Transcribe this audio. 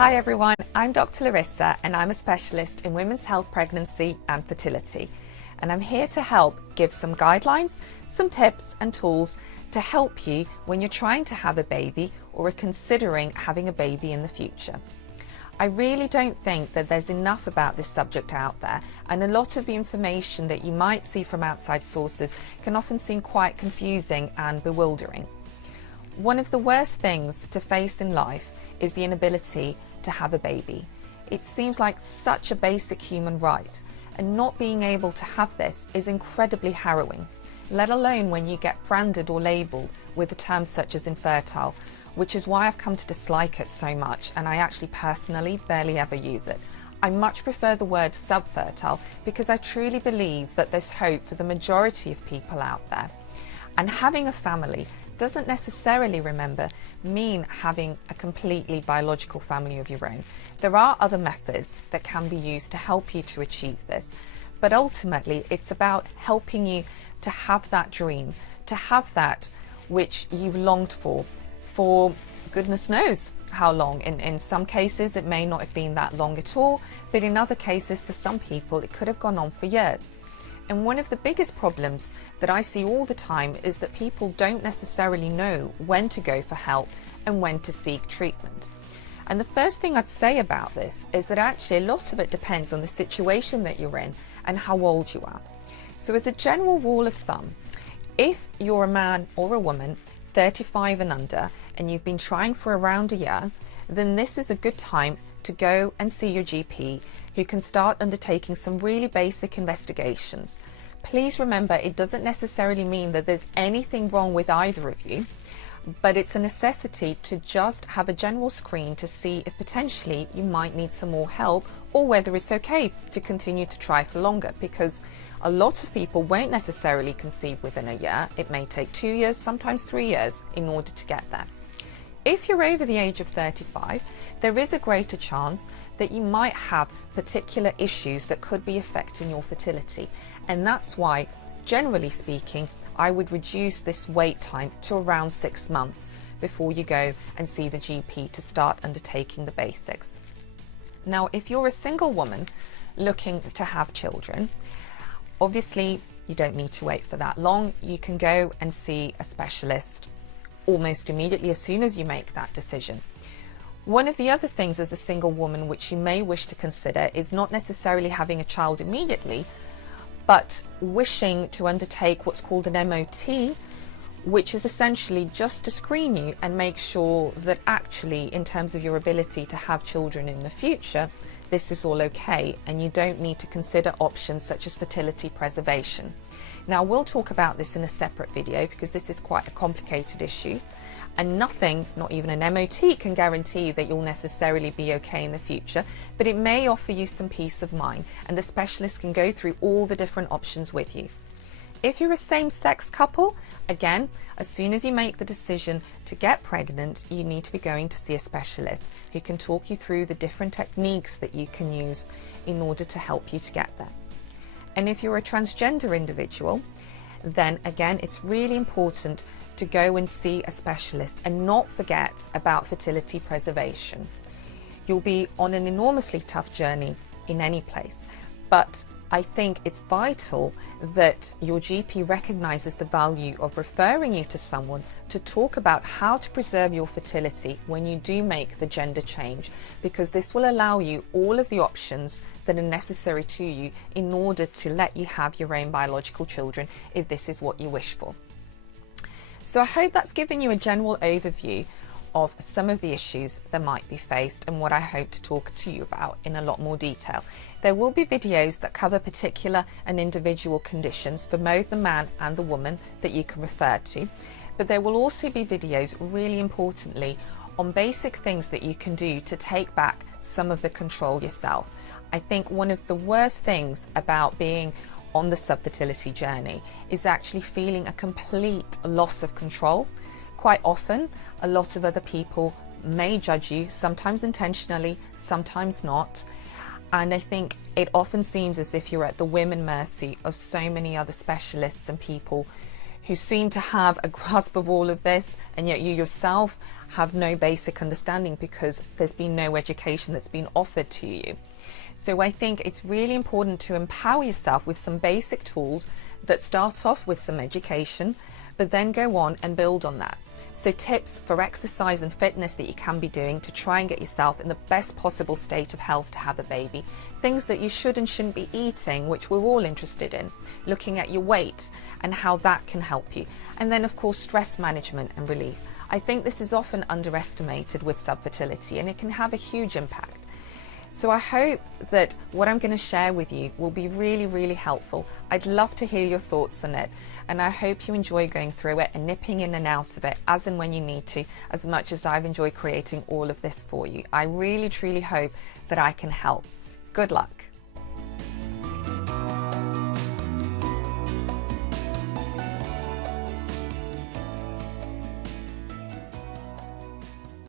Hi everyone, I'm Dr. Larissa and I'm a specialist in women's health, pregnancy and fertility. And I'm here to help give some guidelines, some tips and tools to help you when you're trying to have a baby or are considering having a baby in the future. I really don't think that there's enough about this subject out there, and a lot of the information that you might see from outside sources can often seem quite confusing and bewildering. One of the worst things to face in life is the inability to have a baby. It seems like such a basic human right, and not being able to have this is incredibly harrowing, let alone when you get branded or labelled with terms such as infertile, which is why I've come to dislike it so much, and I actually personally barely ever use it. I much prefer the word subfertile because I truly believe that there's hope for the majority of people out there. And having a family doesn't necessarily mean having a completely biological family of your own. There are other methods that can be used to help you to achieve this, but ultimately it's about helping you to have that dream, to have that which you've longed for goodness knows how long. In some cases it may not have been that long at all, but in other cases for some people it could have gone on for years. And one of the biggest problems that I see all the time is that people don't necessarily know when to go for help and when to seek treatment. And the first thing I'd say about this is that actually a lot of it depends on the situation that you're in and how old you are. So as a general rule of thumb, if you're a man or a woman 35 and under and you've been trying for around a year, then this is a good time to go and see your GP, who can start undertaking some really basic investigations. Please remember, it doesn't necessarily mean that there's anything wrong with either of you, but it's a necessity to just have a general screen to see if potentially you might need some more help, or whether it's okay to continue to try for longer, because a lot of people won't necessarily conceive within a year. It may take 2 years, sometimes 3 years in order to get there. If you're over the age of 35, there is a greater chance that you might have particular issues that could be affecting your fertility. And that's why, generally speaking, I would reduce this wait time to around 6 months before you go and see the GP to start undertaking the basics. Now, if you're a single woman looking to have children, obviously you don't need to wait for that long. You can go and see a specialist almost immediately as soon as you make that decision. One of the other things as a single woman which you may wish to consider is not necessarily having a child immediately, but wishing to undertake what's called an MOT, which is essentially just to screen you and make sure that actually, in terms of your ability to have children in the future, this is all okay and you don't need to consider options such as fertility preservation. Now, we'll talk about this in a separate video because this is quite a complicated issue, and nothing, not even an MOT, can guarantee that you'll necessarily be okay in the future, but it may offer you some peace of mind, and the specialist can go through all the different options with you. If you're a same-sex couple, again, as soon as you make the decision to get pregnant, you need to be going to see a specialist who can talk you through the different techniques that you can use in order to help you to get there. And if you're a transgender individual, then again, it's really important to go and see a specialist and not forget about fertility preservation. You'll be on an enormously tough journey in any place, but I think it's vital that your GP recognises the value of referring you to someone to talk about how to preserve your fertility when you do make the gender change, because this will allow you all of the options that are necessary to you in order to let you have your own biological children if this is what you wish for. So I hope that's given you a general overview of some of the issues that might be faced and what I hope to talk to you about in a lot more detail. There will be videos that cover particular and individual conditions for both the man and the woman that you can refer to, but there will also be videos, really importantly, on basic things that you can do to take back some of the control yourself. I think one of the worst things about being on the subfertility journey is actually feeling a complete loss of control. Quite often, a lot of other people may judge you, sometimes intentionally, sometimes not. And I think it often seems as if you're at the whim and mercy of so many other specialists and people who seem to have a grasp of all of this, and yet you yourself have no basic understanding because there's been no education that's been offered to you. So I think it's really important to empower yourself with some basic tools that start off with some education, but then go on and build on that. So tips for exercise and fitness that you can be doing to try and get yourself in the best possible state of health to have a baby. Things that you should and shouldn't be eating, which we're all interested in. Looking at your weight and how that can help you. And then of course stress management and relief. I think this is often underestimated with subfertility, and it can have a huge impact. So I hope that what I'm going to share with you will be really, really helpful. I'd love to hear your thoughts on it, and I hope you enjoy going through it and nipping in and out of it as and when you need to, as much as I've enjoyed creating all of this for you. I really, truly hope that I can help. Good luck.